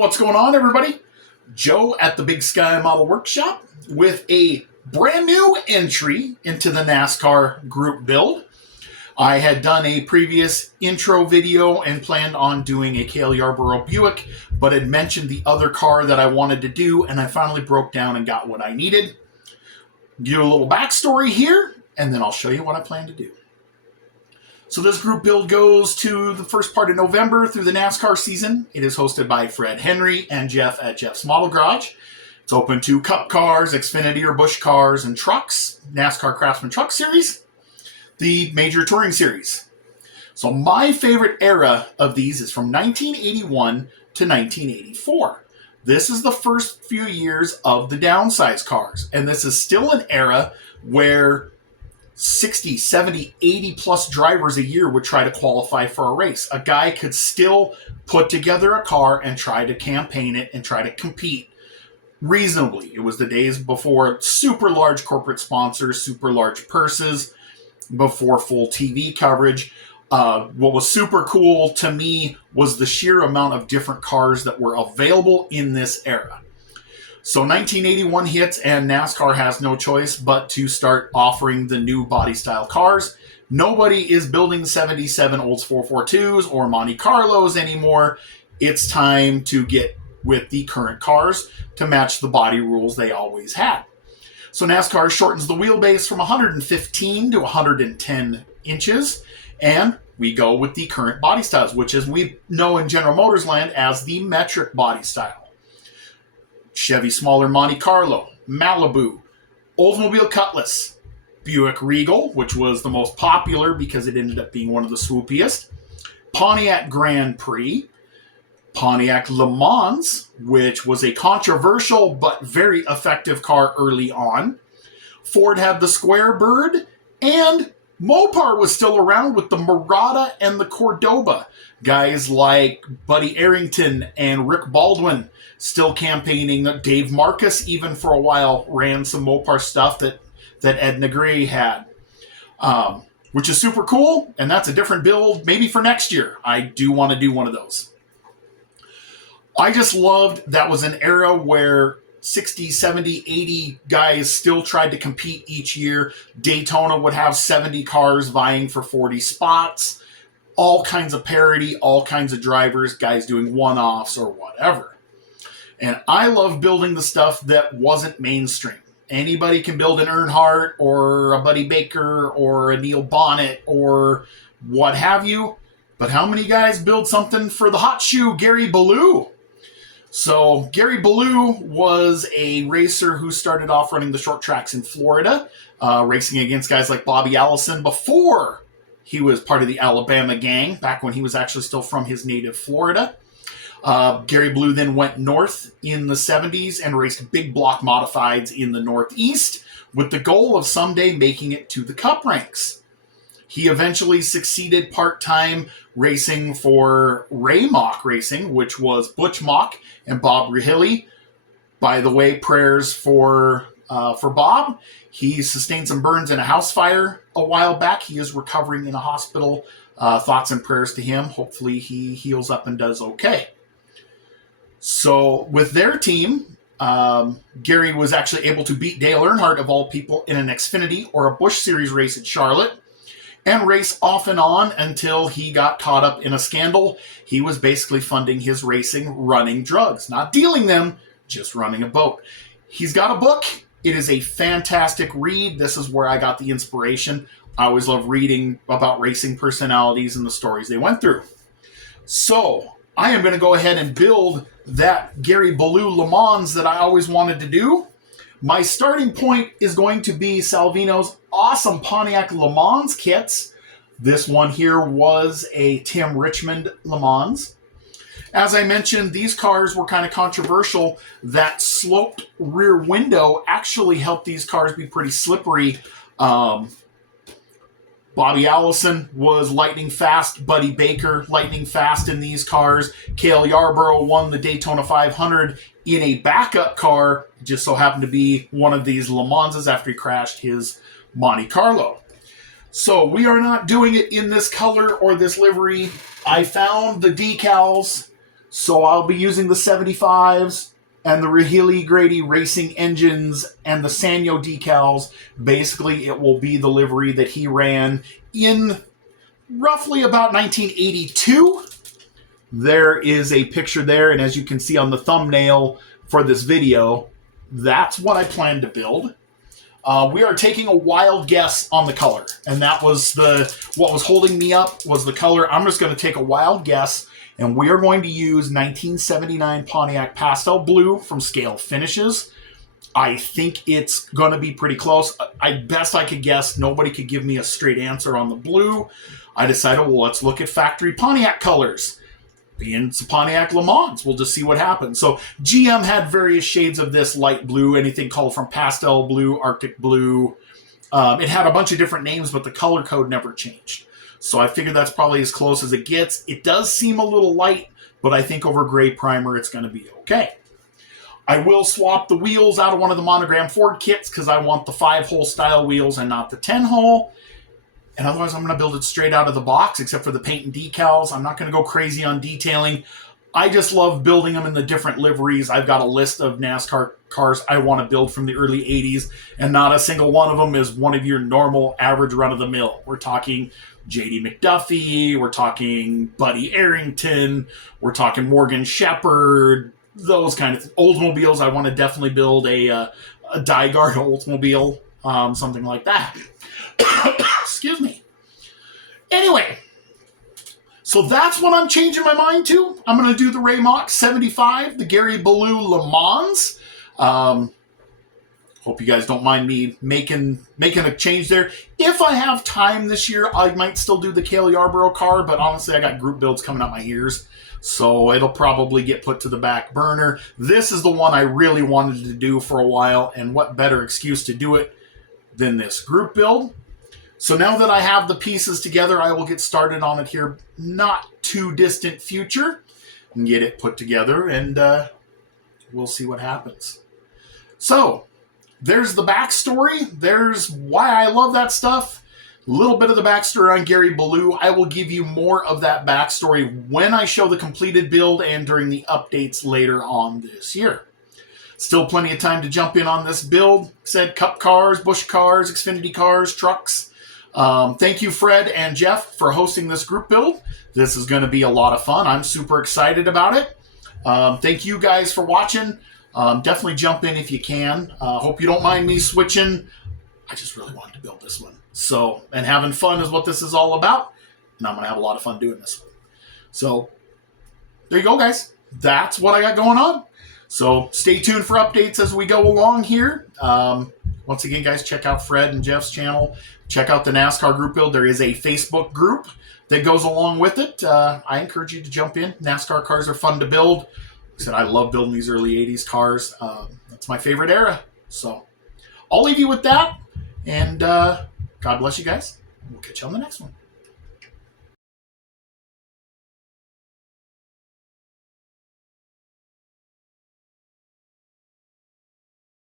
What's going on, everybody? Joe at the Big Sky Model Workshop with a brand new entry into the NASCAR group build. I had done a previous intro video and planned on doing a Cale Yarborough Buick, but had mentioned the other car that I wanted to do, and I finally broke down and got what I needed. Give you a little backstory here, and then I'll show you what I plan to do. So this group build goes to the first part of November through the NASCAR season. It is hosted by Fred Henry and Jeff at Jeff's Model Garage. It's open to Cup cars, Xfinity or Busch cars, and trucks, NASCAR Craftsman Truck Series, the Major Touring Series. So my favorite era of these is from 1981 to 1984. This is the first few years of the downsize cars, and this is still an era where 60, 70, 80 plus drivers a year would try to qualify for a race. A guy could still put together a car and try to campaign it and try to compete reasonably. It was the days before super large corporate sponsors, super large purses, before full TV coverage. What was super cool to me was the sheer amount of different cars that were available in this era. So 1981 hits, and NASCAR has no choice but to start offering the new body style cars. Nobody is building 77 Olds 442s or Monte Carlos anymore. It's time to get with the current cars to match the body rules they always had. So NASCAR shortens the wheelbase from 115 to 110 inches, and we go with the current body styles, which as we know in General Motors land as the metric body style. Chevy smaller Monte Carlo, Malibu, Oldsmobile Cutlass, Buick Regal, which was the most popular because it ended up being one of the swoopiest, Pontiac Grand Prix, Pontiac Le Mans, which was a controversial but very effective car early on. Ford had the Square Bird, and Mopar was still around with the Murata and the Cordoba. Guys like Buddy Arrington and Rick Baldwin still campaigning. Dave Marcus, even for a while, ran some Mopar stuff that Ed Negre had, which is super cool, and that's a different build maybe for next year. I do want to do one of those. I just loved that was an era where 60, 70, 80 guys still tried to compete each year. Daytona would have 70 cars vying for 40 spots. All kinds of parity, all kinds of drivers, guys doing one-offs or whatever. And I love building the stuff that wasn't mainstream. Anybody can build an Earnhardt or a Buddy Baker or a Neil Bonnet or what have you. But how many guys build something for the hot shoe Gary Balough? So Gary Balough was a racer who started off running the short tracks in Florida, racing against guys like Bobby Allison before he was part of the Alabama gang, back when he was actually still from his native Florida. Gary Balough then went north in the 70s and raced big block modifieds in the Northeast with the goal of someday making it to the Cup ranks. He eventually succeeded part-time racing for Ray Mock Racing, which was Butch Mock and Bob Rahilly. By the way, prayers for Bob. He sustained some burns in a house fire a while back. He is recovering in a hospital. Thoughts and prayers to him. Hopefully he heals up and does okay. So with their team, Gary was actually able to beat Dale Earnhardt, of all people, in an Xfinity or a Busch Series race at Charlotte, and race off and on until he got caught up in a scandal. He was basically funding his racing running drugs, not dealing them, just running a boat. He's got a book. It is a fantastic read. This is where I got the inspiration. I always love reading about racing personalities and the stories they went through. So I am going to go ahead and build that Gary Balough Le Mans that I always wanted to do. My starting point is going to be Salvino's awesome Pontiac Le Mans kits. This one here was a Tim Richmond Le Mans. As I mentioned, these cars were kind of controversial. That sloped rear window actually helped these cars be pretty slippery. Bobby Allison was lightning fast. Buddy Baker, lightning fast in these cars. Cale Yarborough won the Daytona 500 in a backup car. It just so happened to be one of these Le Manses after he crashed his Monte Carlo. So we are not doing it in this color or this livery. I found the decals So I'll be using the 75s and the Rahili Grady racing engines and the Sanyo decals. Basically, it will be the livery that he ran in roughly about 1982. There is a picture there, and as you can see on the thumbnail for this video, that's what I plan to build. We are taking a wild guess on the color, and that was what was holding me up was the color. I'm just going to take a wild guess, and we are going to use 1979 Pontiac Pastel Blue from Scale Finishes. I think it's going to be pretty close. Best I could guess, nobody could give me a straight answer on the blue. I decided, well, let's look at factory Pontiac colors. Being Pontiac Le Mans, we'll just see what happens. So GM had various shades of this light blue, anything called from pastel blue, Arctic blue. It had a bunch of different names, but the color code never changed. So I figured that's probably as close as it gets. It does seem a little light, but I think over gray primer, it's going to be okay. I will swap the wheels out of one of the Monogram Ford kits because I want the 5-hole style wheels and not the 10-hole. And otherwise, I'm going to build it straight out of the box, except for the paint and decals. I'm not going to go crazy on detailing. I just love building them in the different liveries. I've got a list of NASCAR cars I want to build from the early 80s, and not a single one of them is one of your normal average run-of-the-mill. We're talking J.D. McDuffie. We're talking Buddy Arrington. We're talking Morgan Shepherd. Those kind of Oldsmobiles. I want to definitely build a die-guard Oldsmobile, something like that. Excuse me. Anyway, so that's what I'm changing my mind to. I'm going to do the Raymock 75, the Gary Balough Le Mans. Hope you guys don't mind me making a change there. If I have time this year, I might still do the Cale Yarborough car, but honestly, I got group builds coming out my ears, so it'll probably get put to the back burner. This is the one I really wanted to do for a while, and what better excuse to do it than this group build. So now that I have the pieces together, I will get started on it here, not too distant future, and get it put together, and we'll see what happens. So there's the backstory. There's why I love that stuff. A little bit of the backstory on Gary Balough. I will give you more of that backstory when I show the completed build and during the updates later on this year. Still plenty of time to jump in on this build. Said Cup cars, Busch cars, Xfinity cars, trucks. Thank you, Fred and Jeff, for hosting this group build. This is going to be a lot of fun. I'm super excited about it. Thank you guys for watching. Definitely jump in if you can. Hope you don't mind me switching. I just really wanted to build this one. So, and having fun is what this is all about. And I'm going to have a lot of fun doing this one. So, there you go, guys. That's what I got going on. So, stay tuned for updates as we go along here. Once again, guys, check out Fred and Jeff's channel. Check out the NASCAR group build. There is a Facebook group that goes along with it. I encourage you to jump in. NASCAR cars are fun to build. Like I said, I love building these early 80s cars. That's my favorite era. So I'll leave you with that. And God bless you guys. We'll catch you on the next one.